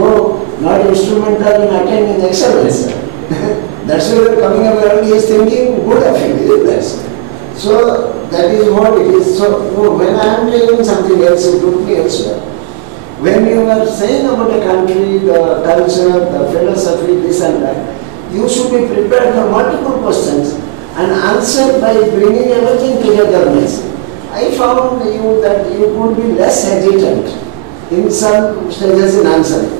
not instrumental in attaining excellence. That's why you are coming up early, he is thinking good of you, isn't it? So that is what it is. So when I am telling something else, you took me elsewhere. When you are saying about a country, the culture, the philosophy, this and that, you should be prepared for multiple questions and answer by bringing everything together nicely. I found that you could be less hesitant in some stages in answering.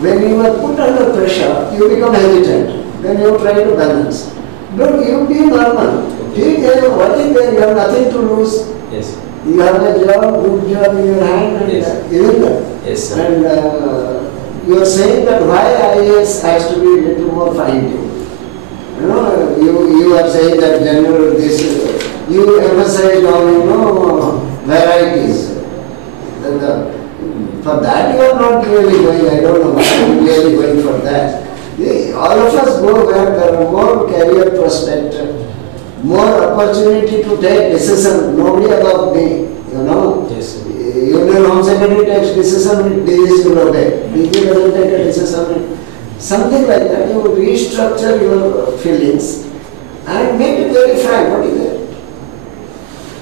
When you are put under pressure, you become hesitant. then you try to balance. Don't you be normal. Take care, what is there, you have nothing to lose. Yes. You have a job, good job in your hand, and Yes. isn't that? Yes, sir. And you are saying that why IAS has to be a little more fine-tuned. You are saying that general this, you emphasize on, varieties. For that you are not really going, I don't know why you are really going for that. All of us go where there are more career prospect, more opportunity to take decision, nobody above me, Yes, sir. Union Home Secretary takes decision, DG will obey. DG doesn't take a decision. Something like that, you restructure your feelings and make it very frank. What is it?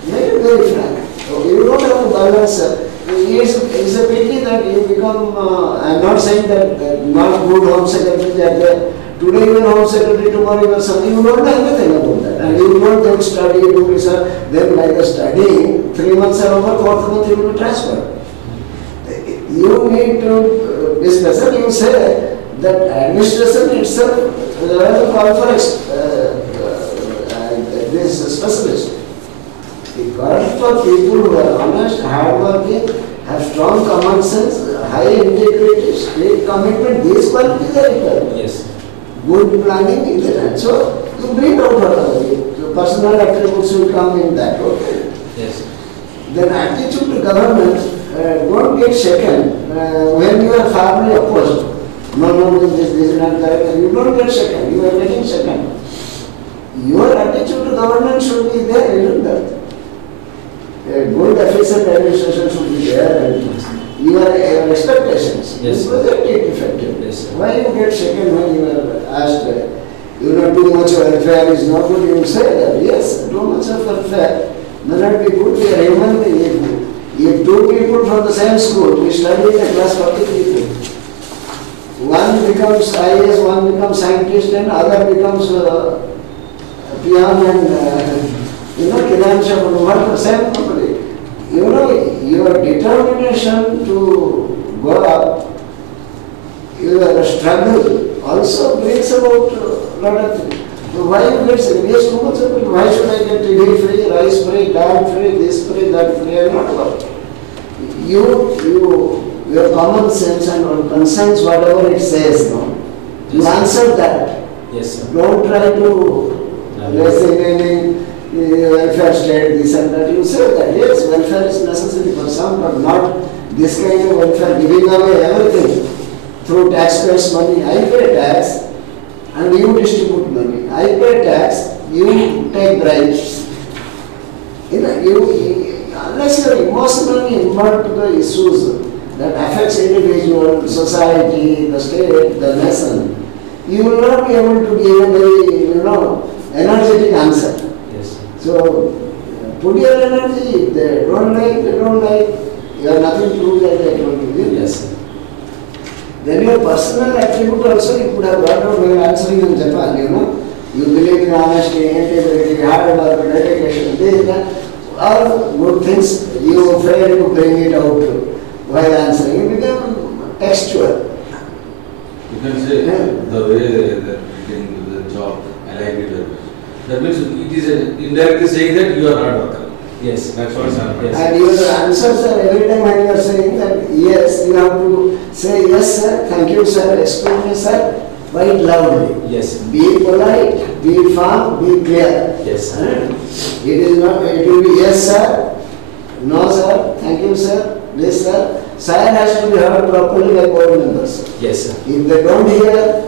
Make it very frank. So you don't have to balance. It's a pity that you become, I'm not saying that not good Home Secretary are there. Today you are Home Secretary, tomorrow you are something, you don't know anything about that. And you don't then study, you do research, then by the studying, 3 months are over, 4th month you will be transferred. You need to discuss it, you say that administration itself will have a call for this specialist. Because for people who are honest, hardworking, have strong common sense, high integrity, straight commitment, these qualities are required. Yes. Good planning is there. So you bring out whatever. The personal attributes will come in that. Okay. Yes. Then attitude to government, don't get shaken when you are firmly opposed. No, this is not correct. You don't get shaken. You are getting shaken. Your attitude to government should be there, isn't that? A good efficient administration should be there, and your expectations. Yes. You project it effectively. Yes, sir. Why you get shaken when you are asked, too much welfare is not good? You say that yes, too much of welfare may not be good. We are human beings. If two people from the same school, we study in a class 40 people. One becomes IAS, one becomes scientist, and other becomes peon and financial work the same company. Your determination to go up, your struggle also brings about a lot of things. So why you get serious too much of it? Why should I get tea free, rice free, dal free, this free, that free? I not work. Your common sense and conscience, whatever it says, no? You Yes, answer that. Yes, sir. Don't try to, let's say, any welfare state, this and that. You say that, yes, welfare is necessary for some, but not this kind of welfare, giving away everything through taxpayers' money. I pay tax and you distribute money. I pay tax, you take bribes. Unless you are emotionally involved to the issues that affects individual, society, the state, the nation, you will not be able to give a very, energetic answer. Yes. So, put your energy. If they don't like, they don't like. You have nothing to do that they told you. Yes, sir. Then your personal attribute also you could have got out when answering in Japan, You believe in honesty, integrity, hard work, dedication, this, that. All good things, you fail to bring it out while answering. You become textual. You can say the way they're getting the job, I like it very much. That means it is indirectly saying that you are hard worker. Yes. That's what is happening. Yes. And your answers are every time when you are saying that yes, you have to say yes sir, thank you sir, excuse me sir, quite loudly. Yes. Be polite, be firm, be clear. Yes. It is not, it will be yes sir, no sir, thank you sir, this sir. Sir has to be heard properly by board members. Yes, sir. If they don't hear,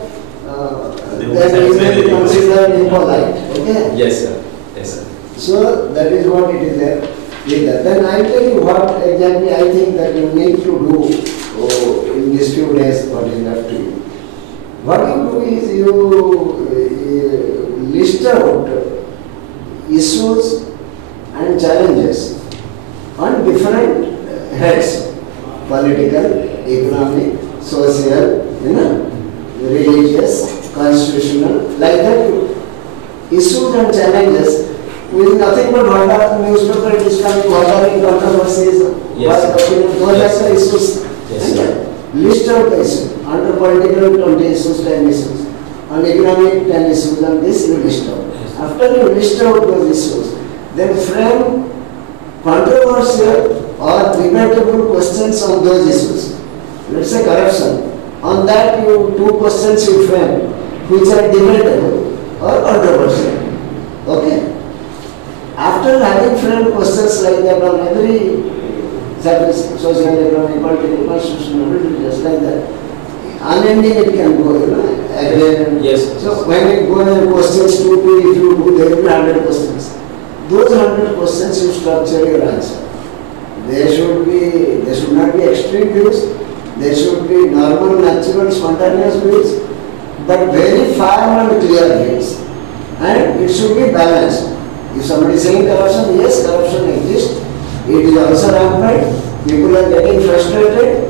then it may be considered impolite. Okay? Yes, sir. Yes, sir. So that is what it is there. Then I tell you what exactly I think that you need to do in these few days, what is left to you. What you do is you list out issues and challenges on different heads: political, economic, social, religious, constitutional, like that. Issues and challenges with nothing but what are newspaper it is coming, what are in controversies, Yes, what opinion, those yes, are the issues. Yes, sir. List out the issues. Under political, 20 issues, 10 issues. on economic 10 issues, on this you list out. Yes. After you list out those issues, then frame controversial or debatable questions on those issues. Let's say corruption. On that, you two questions you frame, which are debatable or controversial. Okay? After having framed questions like that on every service, social, economic, political, constitutional, just like that, unending it can go, again. Yes. So when it goes questions 2, if you do, there will be 100 questions. Those 100 questions you structure your answer. They should not be extreme views. There should be normal, natural, spontaneous views, but very firm and clear views. And it should be balanced. If somebody is saying corruption, yes, corruption exists. It is also rampant. People are getting frustrated.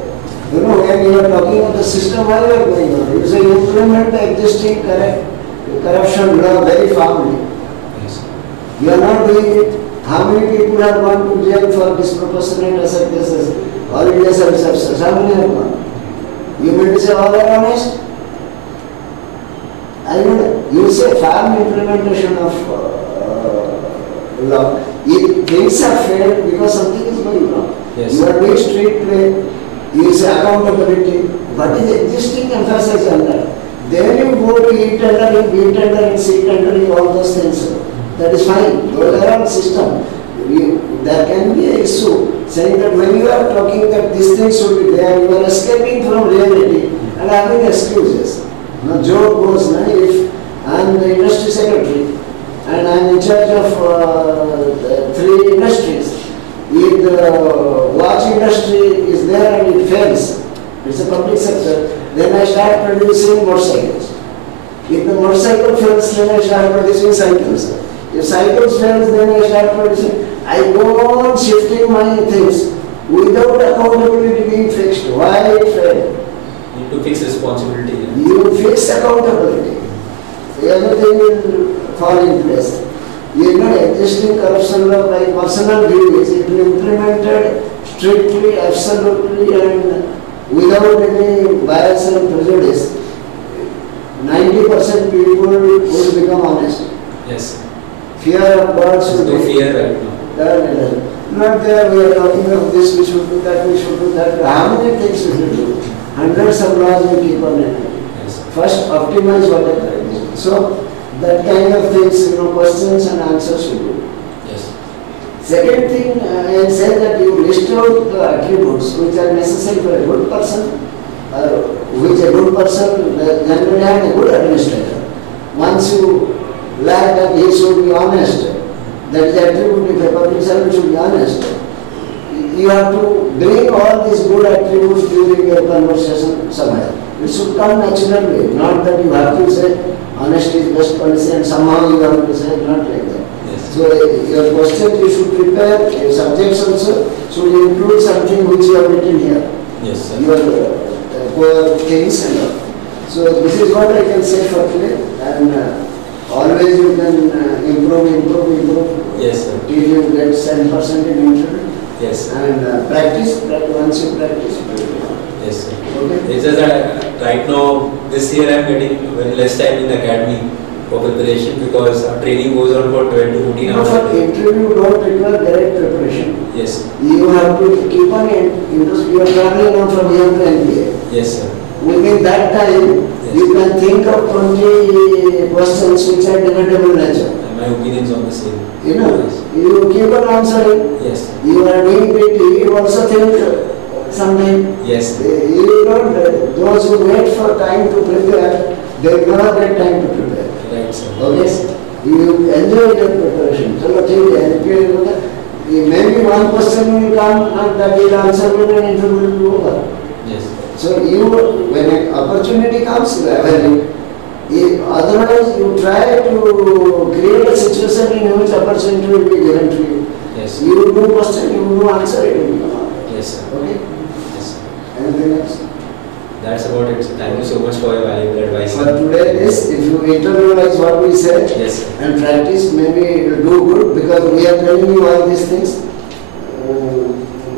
When you are talking of the system, why you are going on? You say you implement the existing corruption law very firmly. Yes. You are not doing it. How many people have gone to jail for disproportionate asset cases? All India service officers, how many have gone? You mean to say all are honest? You say firm implementation of law. If things are failed because something is going wrong, Yes. you are doing street play, you say accountability, what is existing emphasis on that? Then you go to e-tendering, B-tendering, C-tendering, all those things. That is fine. Those are all system. There can be an issue saying that when you are talking that these things should be there, you are escaping from reality and having excuses. Now joke goes, if I am the industry secretary and I am in charge of 3 industries, if the watch industry is there and it fails, it's a public sector, then I start producing motorcycles. If the motorcycle fails, then I start producing cycles. If cycles fails, then I start producing. I go on shifting my things without accountability being fixed. Why it failed? You need to fix responsibility. You fix accountability. Everything will fall in place. You know, existing corruption law, my personal view is it will be implemented strictly, absolutely, and without any bias and prejudice. 90% people will become honest. Yes. Fear of God should No be. fear right now. Not there, we are talking of this, we should do that, we should do that. How many things we should do? Hundreds of laws we keep on enacting. Yes. First, optimize whatever it is. So, that kind of things, questions and answers you do. Yes. Second thing, I said that you list out the attributes which are necessary for a good person, which a good person generally has a good administrator. Once you lack that he should be honest, that is the attribute if a public servant should be honest. You have to bring all these good attributes during your conversation somewhere. It should come naturally, not that you have to say honesty is best policy and somehow you have to say not like that. Yes. So your questions you should prepare, your subjects also should include something which you have written here. Yes, sir. Your core things and all. So this is what I can say for today, and always you can improve. Yes, sir. Till you get 10% in interview. Yes. And practice, once you practice, you will. Yes, sir. Okay? It's just that right now, this year I'm getting very less time in the academy for preparation because our training goes on for 12 to 14 hours. For interview, don't require direct preparation. Yes. You have to keep on you are traveling on from here to NPA. Yes, sir. Within that time, Yes. you can think of 20 questions which are debatable nature. And my opinions on the same. Yes. You keep on answering. Yes. You are doing it, you also think something. Yes. You don't, those who wait for time to prepare, they will not get time to prepare. Right, sir. Okay? You enjoy your preparation. So, maybe one question will come and that will answer when an interview will be over. Yes. So, when an opportunity comes, you avail it. Otherwise, you try to create a situation in which opportunity will be given to you. Yes. You will do question, you will do answer, it will become out. Yes, sir. Okay? Yes, sir. Anything else? That's about it, sir. Thank you so much for your valuable advice. For today is, if you internalize what we said Yes, sir. and practice, maybe do good because we are telling you all these things.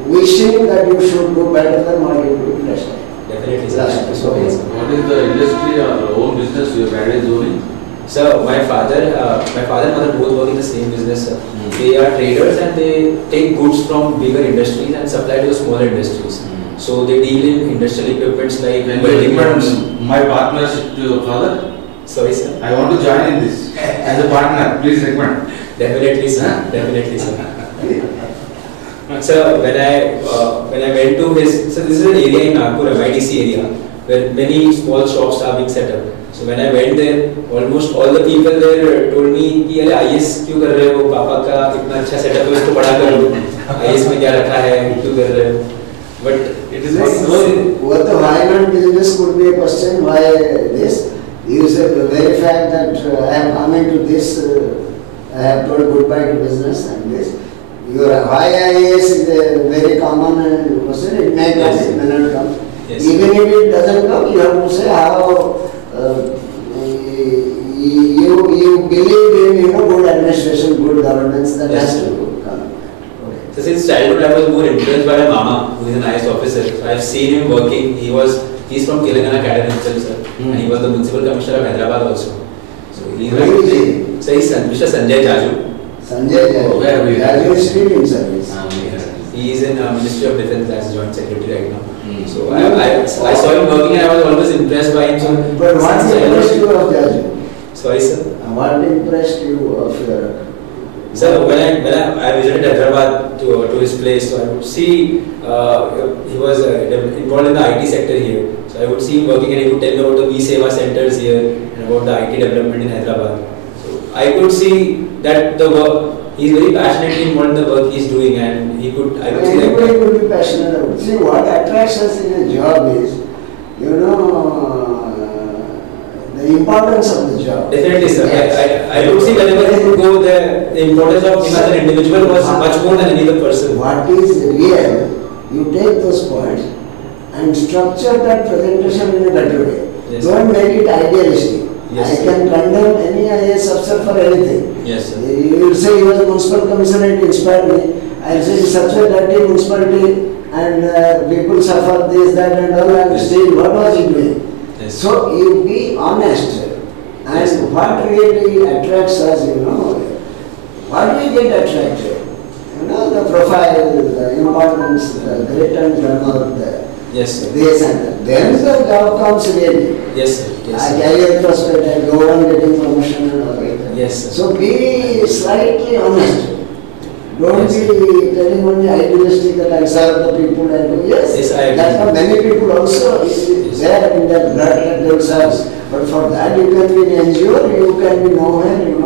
Wishing that you should do better than what you did last time. Definitely, sir. Last Thank you so time. much, sir. What is the industry or own business? business your dad is owning? So my father and mother both work in the same business, sir. Mm. They are traders and they take goods from bigger industries and supply to the smaller industries. Mm. So they deal in industrial equipments like Can you welding motors. recommend my partnership to your father? Sorry, sir. I want to join in this as a partner. Please recommend. Definitely, sir. Huh? Definitely, sir. So when I went to his, so this is an area in Nagpur, MIDC area, where many small shops are being set up. So when I went there, almost all the people there told me कि अरे IAS क्यों कर रहे हो, पापा का इतना अच्छा सेटअप है उसको पढ़ा करो, IAS में क्या रखा है, क्यों कर रहे हो? But It is not so. What the why not business could be a question. Why this? You said the very fact that I am coming to this, I have told goodbye to business and this. Your why IAS is a very common question. It may come, Yes. it may not come. Yes. Even if it doesn't come, you have to say how you believe in good administration, good governance. That Yes. has to come. Okay. So since childhood I was more influenced by my mama, who is an IAS officer. So I've seen him working. He's from Telangana cadet himself, sir. And he was the municipal commissioner of Hyderabad also. So he's Who is he? So he's Mr. Sanjay Jaju. Sanjay Oh, where we Jaju. are. Jaju is still in service. He is in Ministry of Defence as joint secretary right now. Mm. So I saw him working and I was always impressed by him. So But what since impressed childhood- you of Jaju? Sorry, sir. What impressed you of your? So when I visited Hyderabad to his place, so I would see he was involved in the IT sector here. So I would see him working and he would tell me about the V-Seva centers here and about the IT development in Hyderabad. So I could see that the work, he's very passionately involved in the work he's doing and I could see Anybody that. could be passionate about. See, what attracts us in a job is, the importance of the job. Definitely, sir. Yes. I could see whenever he would go there, the importance of him as an individual was much more than any other person. What is real, you take those points and structure that presentation in a better way. Yes. Don't make it idealistic. Yes, I sir. can condemn any IAS officer for anything. Yes, sir. You will say he was a municipal commissioner, it inspired me. I will say such a dirty municipality and people suffer this, that and all, and Yes. still what was he doing? Yes. So you be honest. And Yes. what really attracts us, what we get attracted? The profile, the importance, the grit and glamour, Yes, sir. this and that. Then the job comes really. Yes, sir. Yes, sir. Career prospect, go on getting promotion and all that. Yes, sir. So be slightly honest. Don't Yes, be telling only idealistic that I serve the people and do. Yes, Yes, I agree. that's what many people also is there in their blood that they serve. But for that you can be an NGO, you can be nowhere, you